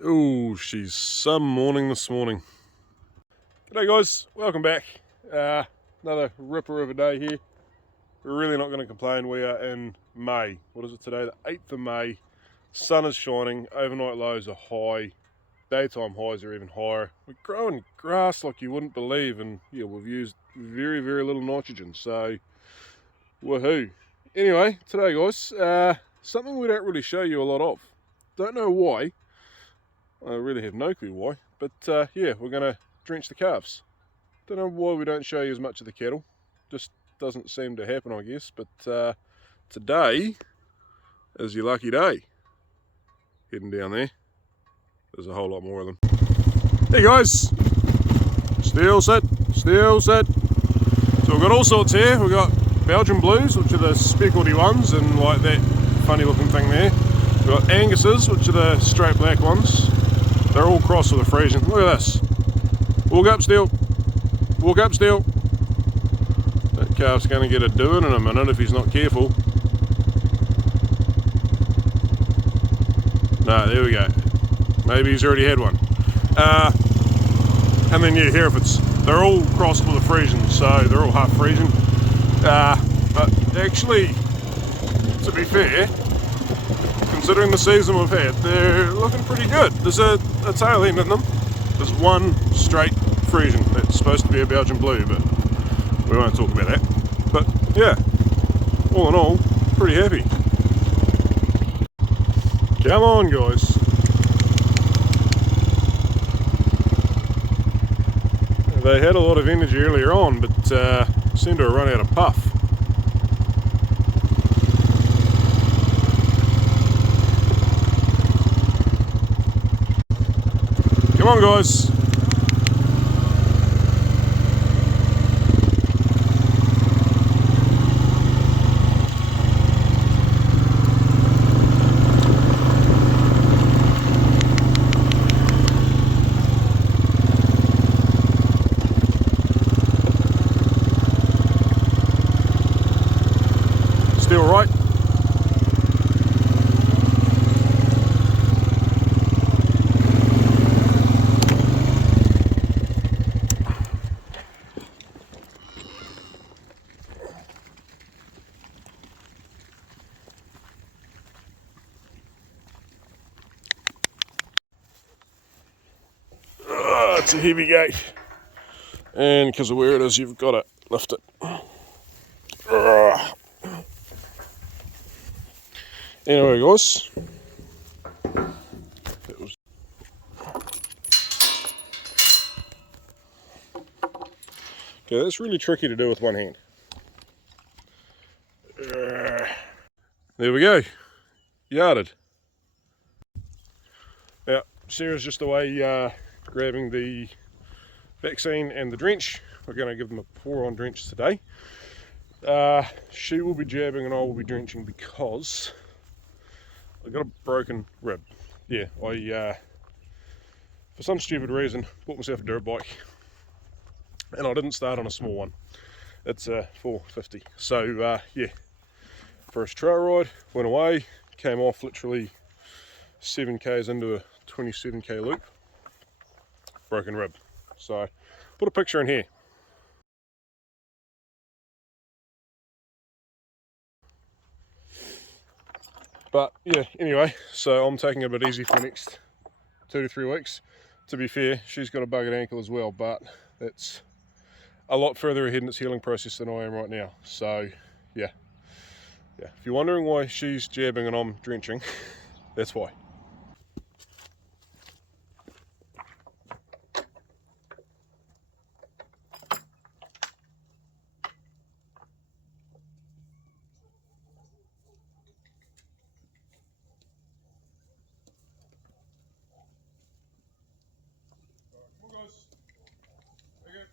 Oh, she's some morning this morning. G'day guys, welcome back. Another ripper of a day here. We're really not going to complain. We are in May. What is it today? The 8th of May. Sun is shining, overnight lows are high, daytime highs are even higher. We're growing grass like you wouldn't believe, and yeah, we've used very, very little nitrogen, so woohoo. Anyway, today guys, something we don't really show you a lot of. Don't know why. I really have no clue why, but yeah, we're going to drench the calves. Don't know why we don't show you as much of the cattle, just doesn't seem to happen, I guess, but today is your lucky day. Heading down there, there's a whole lot more of them. Hey guys, still sit. So we've got all sorts here. We've got Belgian blues, which are the speckledy ones, and like that funny looking thing there. We've got Angus's, which are the straight black ones. They're all crossed with a Friesian. Look at this. Walk up still. That calf's going to get a doing in a minute if he's not careful. No, there we go. Maybe he's already had one. And then yeah, Herefords. They're all crossed with a Friesian, so they're all half Friesian. But actually, to be fair, considering the season we've had, they're looking pretty good. There's a tail end in them. There's one straight Friesian that's supposed to be a Belgian blue, but we won't talk about that. But yeah, all in all, pretty happy. Come on guys. They had a lot of energy earlier on, but seemed to have run out of puff. Come on guys. Still right. It's a heavy gate, and because of where it is, you've got to lift it. Anyway guys, okay, that's really tricky to do with one hand. There we go, yarded. Now Sarah's just away grabbing the vaccine and the drench. We're going to give them a pour on drench today. She will be jabbing and I will be drenching because I got a broken rib. Yeah, I for some stupid reason bought myself a dirt bike and I didn't start on a small one. It's a 450. So yeah, first trail ride, went away, came off literally 7k's into a 27k loop, broken rib. So put a picture in here. But yeah, anyway, so I'm taking it a bit easy for the next 2 to 3 weeks. To be fair, she's got a buggered ankle as well, but it's a lot further ahead in its healing process than I am right now. So yeah. If you're wondering why she's jabbing and I'm drenching, that's why. Come on guys. Okay.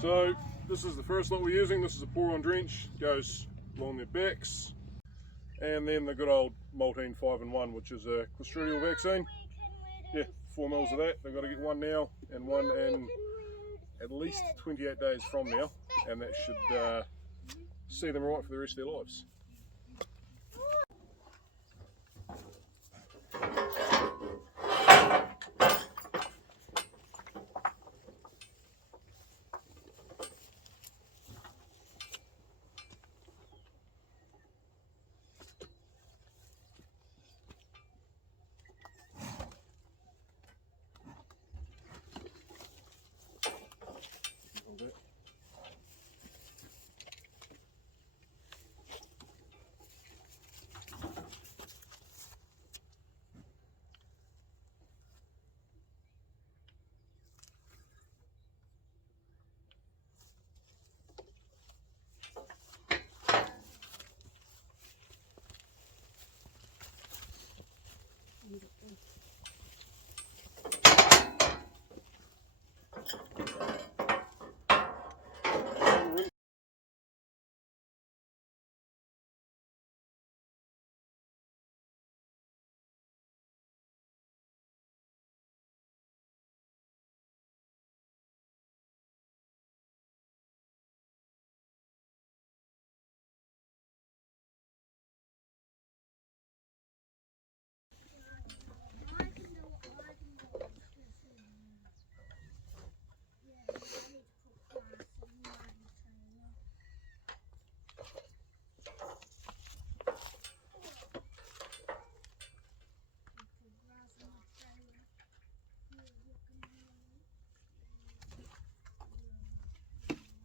So this is the first lot we're using. This is a pour on drench, goes along their backs. And then the good old Maltine 5-in-1, which is a Clostridial vaccine. Yeah, 4 mils of that. They've got to get one now and one in at least 28 days from now, and that should see them right for the rest of their lives.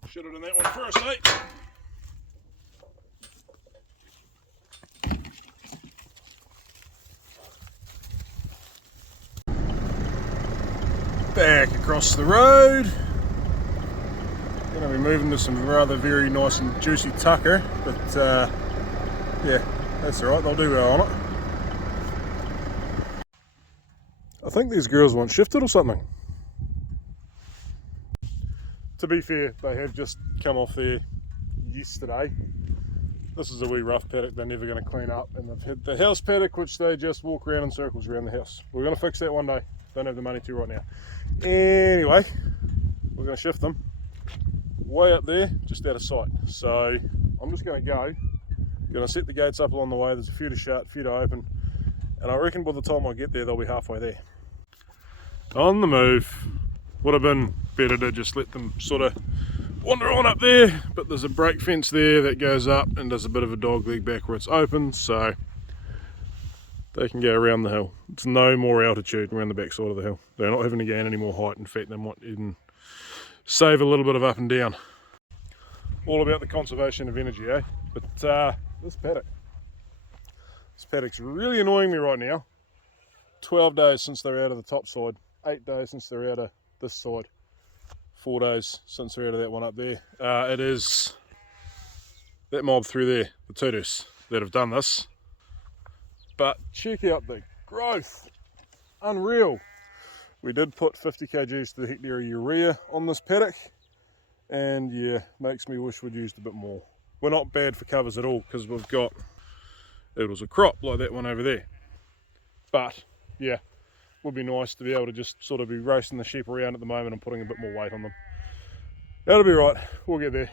Should have done that one first, eh? Back across the road. Going to be moving to some rather very nice and juicy tucker, but yeah, that's alright, they'll do well on it. I think these girls want shifted or something. To be fair, they have just come off there yesterday. This is a wee rough paddock they're never going to clean up, and they've hit the house paddock, which they just walk around in circles around the house. We're going to fix that one day. Don't have the money to right now. Anyway, we're going to shift them way up there, just out of sight. So I'm just going to go. Going to set the gates up along the way. There's a few to shut, a few to open, and I reckon by the time I get there, they'll be halfway there. On the move. Would have been better to just let them sort of wander on up there, but there's a brake fence there that goes up and does a bit of a dog leg back where it's open, so they can go around the hill. It's no more altitude around the back side of the hill. They're not having to gain any more height. In fact, they might even save a little bit of up and down. All about the conservation of energy, eh? But this paddock's really annoying me right now. 12 days since they're out of the top side, 8 days since they're out of this side, 4 days since they're out of that one up there. It is that mob through there, the Tudus, that have done this. But check out the growth, unreal. We did put 50 kgs to the hectare of urea on this paddock, and yeah, makes me wish we'd used a bit more. We're not bad for covers at all, because we've got, it was a crop like that one over there. But yeah, would be nice to be able to just sort of be roasting the sheep around at the moment and putting a bit more weight on them. That'll be right, we'll get there.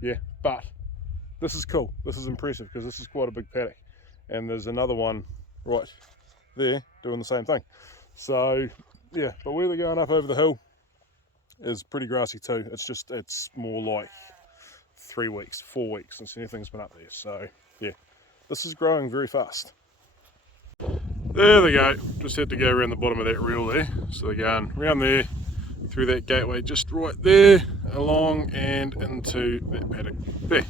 Yeah, but this is cool, this is impressive, because this is quite a big paddock, and there's another one right there doing the same thing. So yeah, but where they're going up over the hill is pretty grassy too. It's more like 3 weeks, 4 weeks since anything's been up there. So yeah, this is growing very fast. There they go, just had to go around the bottom of that reel there. So they're going around there, through that gateway, just right there, along and into that paddock there.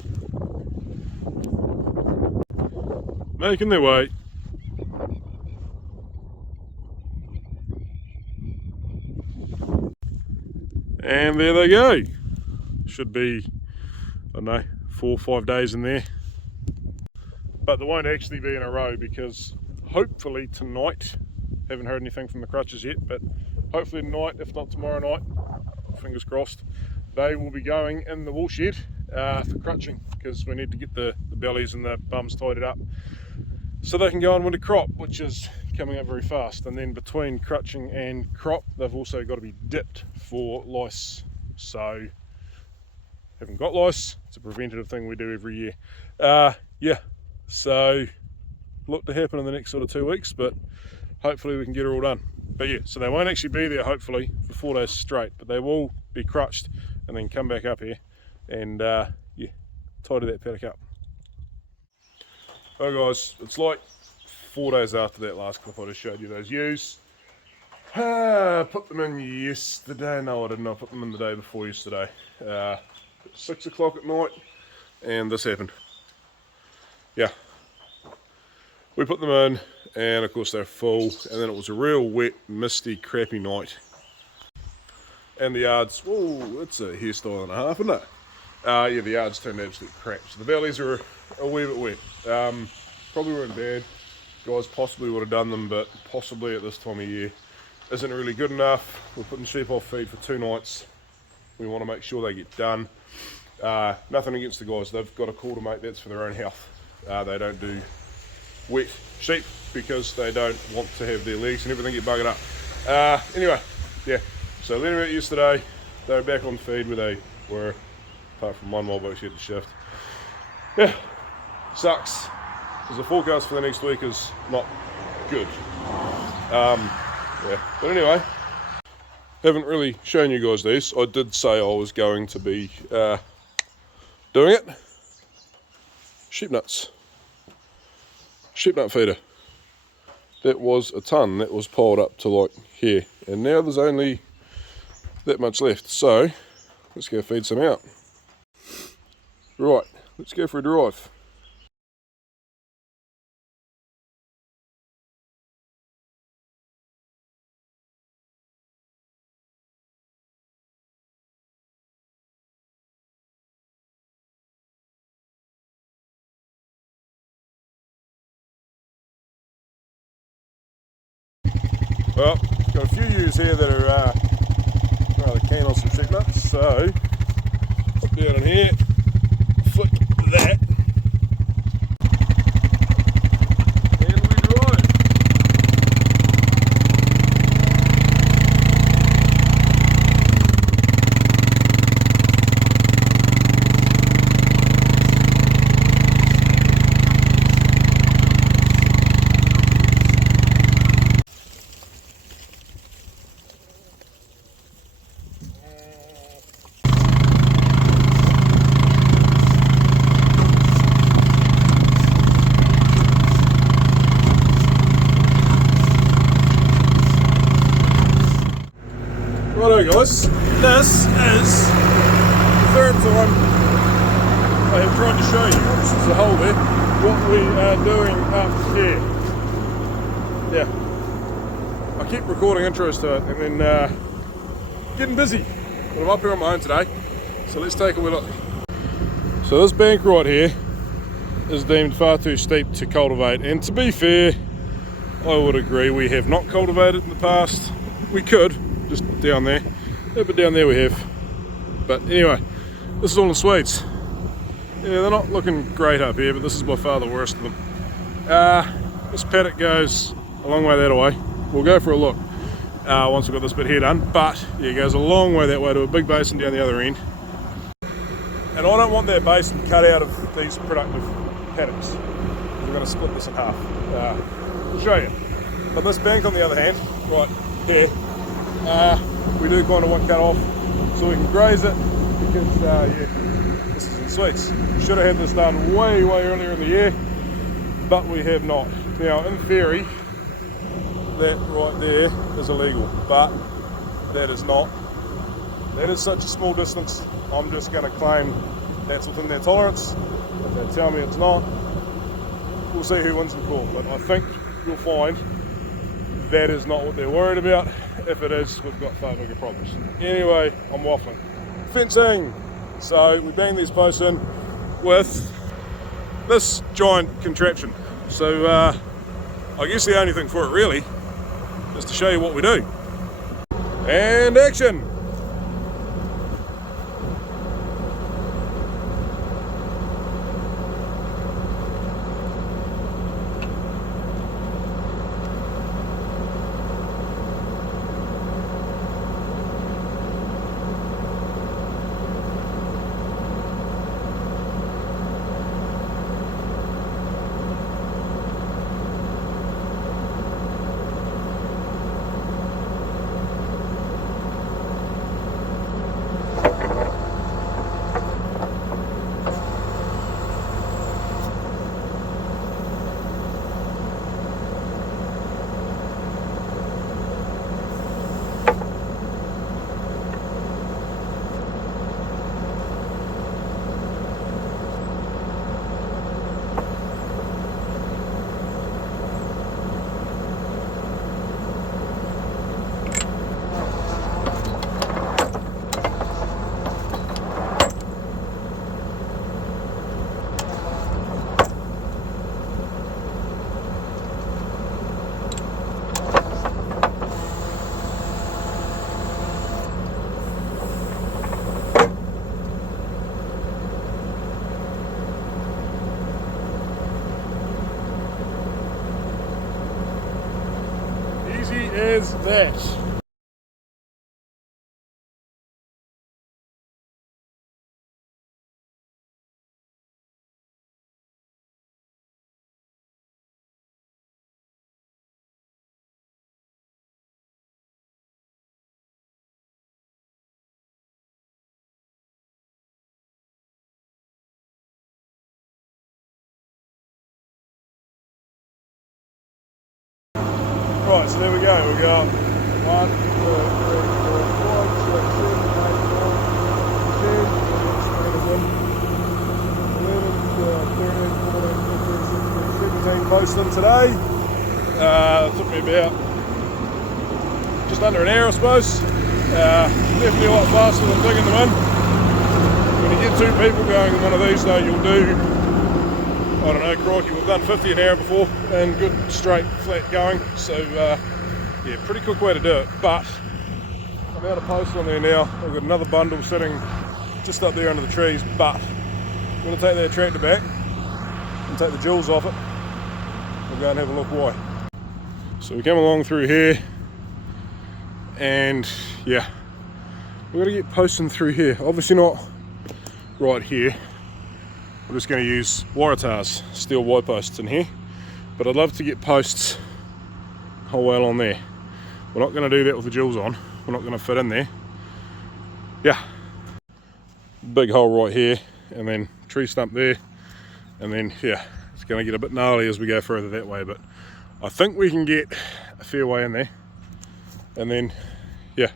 Making their way. And there they go. Should be, I don't know, 4 or 5 days in there. But they won't actually be in a row, because hopefully tonight, haven't heard anything from the crutches yet, but hopefully tonight, if not tomorrow night, fingers crossed, they will be going in the wool shed for crutching, because we need to get the bellies and the bums tidied up so they can go on winter crop, which is coming up very fast. And then between crutching and crop, they've also got to be dipped for lice. So haven't got lice, it's a preventative thing we do every year. Yeah, so look to happen in the next sort of 2 weeks, but hopefully we can get it all done. But yeah, so they won't actually be there hopefully for 4 days straight, but they will be crutched and then come back up here and yeah, tidy that paddock up. Alright guys, it's like 4 days after that last clip I just showed you those ewes. Put them in yesterday. No, I didn't. I put them in the day before yesterday. 6 o'clock at night, and this happened. Yeah, we put them in, and of course they're full, and then it was a real wet, misty, crappy night. And the yards, oh, it's a hairstyle and a half, isn't it? Yeah, the yards turned absolute crap. So the bellies are a wee bit wet. Probably weren't bad. Guys possibly would have done them, but possibly at this time of year isn't really good enough. We're putting sheep off feed for 2 nights. We want to make sure they get done. Nothing against the guys, they've got a call to make, that's for their own health. They don't do wet sheep because they don't want to have their legs and everything get buggered up. Anyway, yeah, so let them out yesterday. They were back on feed where they were, apart from one mob actually had to shift. Yeah, sucks, because the forecast for the next week is not good. Yeah, but anyway, haven't really shown you guys these. I did say I was going to be doing it. Sheep nuts. Sheep nut feeder. That was a ton. That was piled up to like here, and now there's only that much left. So let's go feed some out. Right, let's go for a drive. Well, got a few ewes here that are rather keen on some sheep nuts, so put down in here, flick that, and we drive. Righto guys, this is the third time I have tried to show you, this is the hole there, what we are doing up here. Yeah, I keep recording intros to it and then getting busy, but I'm up here on my own today, so let's take a wee look. So this bank right here is deemed far too steep to cultivate, and to be fair, I would agree. We have not cultivated in the past. We could, just down there, yeah, but down there we have. But anyway, this is all in Swedes. Yeah, they're not looking great up here, but this is by far the worst of them. This paddock goes a long way that way. We'll go for a look once we've got this bit here done, but yeah, it goes a long way that way to a big basin down the other end. And I don't want that basin cut out of these productive paddocks. We're going to split this in half. We'll show you. But this bank on the other hand, right here, we do kind of want cut off so we can graze it, because yeah, this is in sweets. We should have had this done way earlier in the year, but we have not. Now in theory, that right there is illegal, but that is not. That is such a small distance, I'm just going to claim that's within their tolerance. If they tell me it's not, we'll see who wins in court, but I think you'll find that is not what they're worried about. If it is, we've got far bigger problems. Anyway, I'm waffling. Fencing! So we bang these posts in with this giant contraption. So I guess the only thing for it really is to show you what we do. And action! as that. Right, so there we go. We got 1, 2, 3, 4, 5, 6, 7, 8, 9, 10, 11, 12, 13, 14, 15, 16, 17 posts in today. It took me about just under an hour, I suppose. Definitely a lot faster than digging them in. When you get 2 people going in one of these though, you'll do, I don't know, crikey, we've done 50 an hour before and good straight flat going, so yeah, pretty quick way to do it. But I'm out of posts on there now. I've got another bundle sitting just up there under the trees, but I'm going to take that tractor back and take the jewels off it. We'll go and have a look why. So we come along through here and yeah, we're going to get posting through here. Obviously not right here. We're just going to use Waratahs, steel Y posts in here, but I'd love to get posts a whole well on there. We're not going to do that with the jewels on. We're not going to fit in there. Yeah, big hole right here, and then tree stump there, and then yeah, it's going to get a bit gnarly as we go further that way, but I think we can get a fair way in there, and then yeah,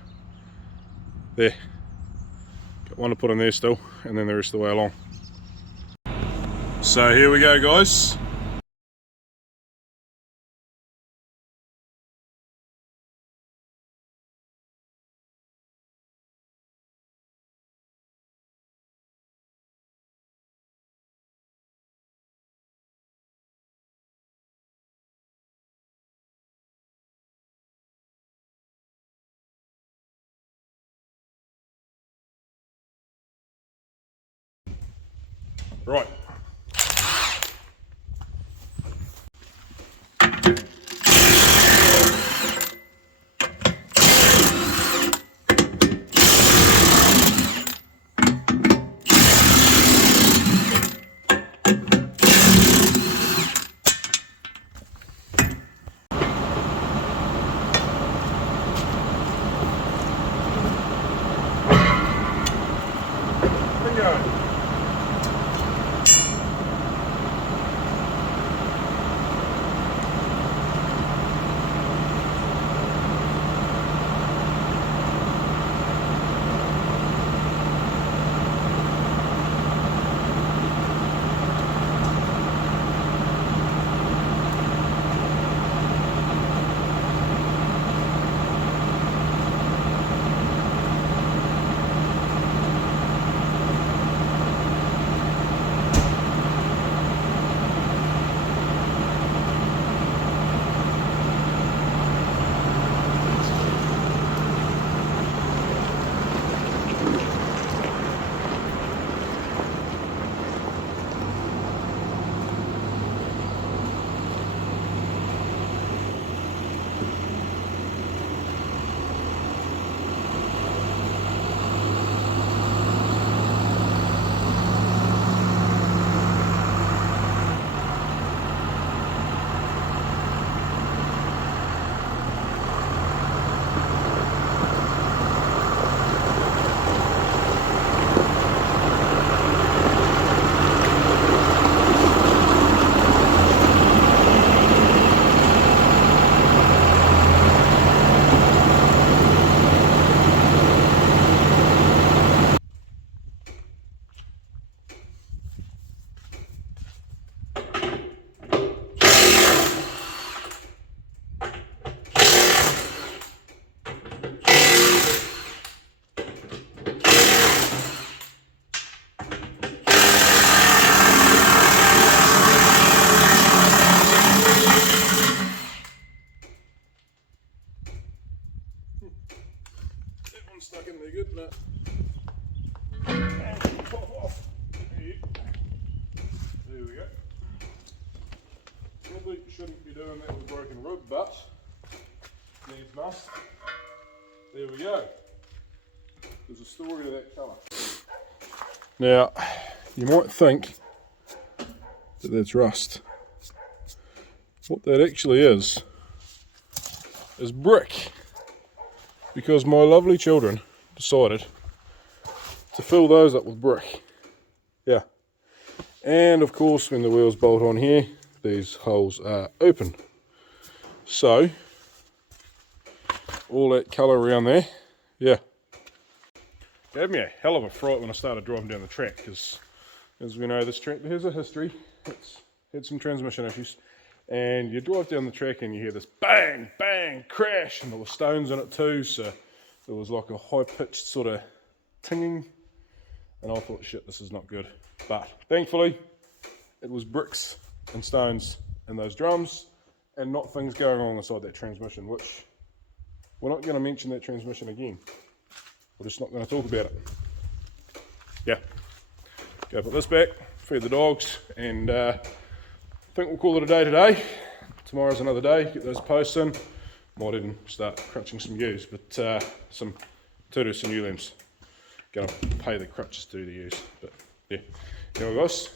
there, got one to put in there still, and then the rest of the way along. So here we go, guys. Right. Bingo. Stuck in there good, but pop off. There we go. Probably shouldn't be doing that with broken wood, but needs must. There we go. There's a story to that colour. Now, you might think that that's rust. What that actually is brick. Because my lovely children decided to fill those up with brick. Yeah. And of course, when the wheels bolt on here, these holes are open. So, all that colour around there, yeah. It gave me a hell of a fright when I started driving down the track, because as we know, this tractor has a history. It's had some transmission issues. And you drive down the track and you hear this bang, bang, crash, and there were stones in it too, so there was like a high-pitched sort of tinging. And I thought, shit, this is not good. But thankfully, it was bricks and stones in those drums and not things going on inside that transmission, which we're not going to mention that transmission again. We're just not going to talk about it. Yeah. Go put this back, feed the dogs, and I think we'll call it a day today. Tomorrow's another day, get those posts in. Might even start crutching some ewes, but to do some ewe lambs. Gonna pay the crutches to do the ewes, but yeah. Anyway guys,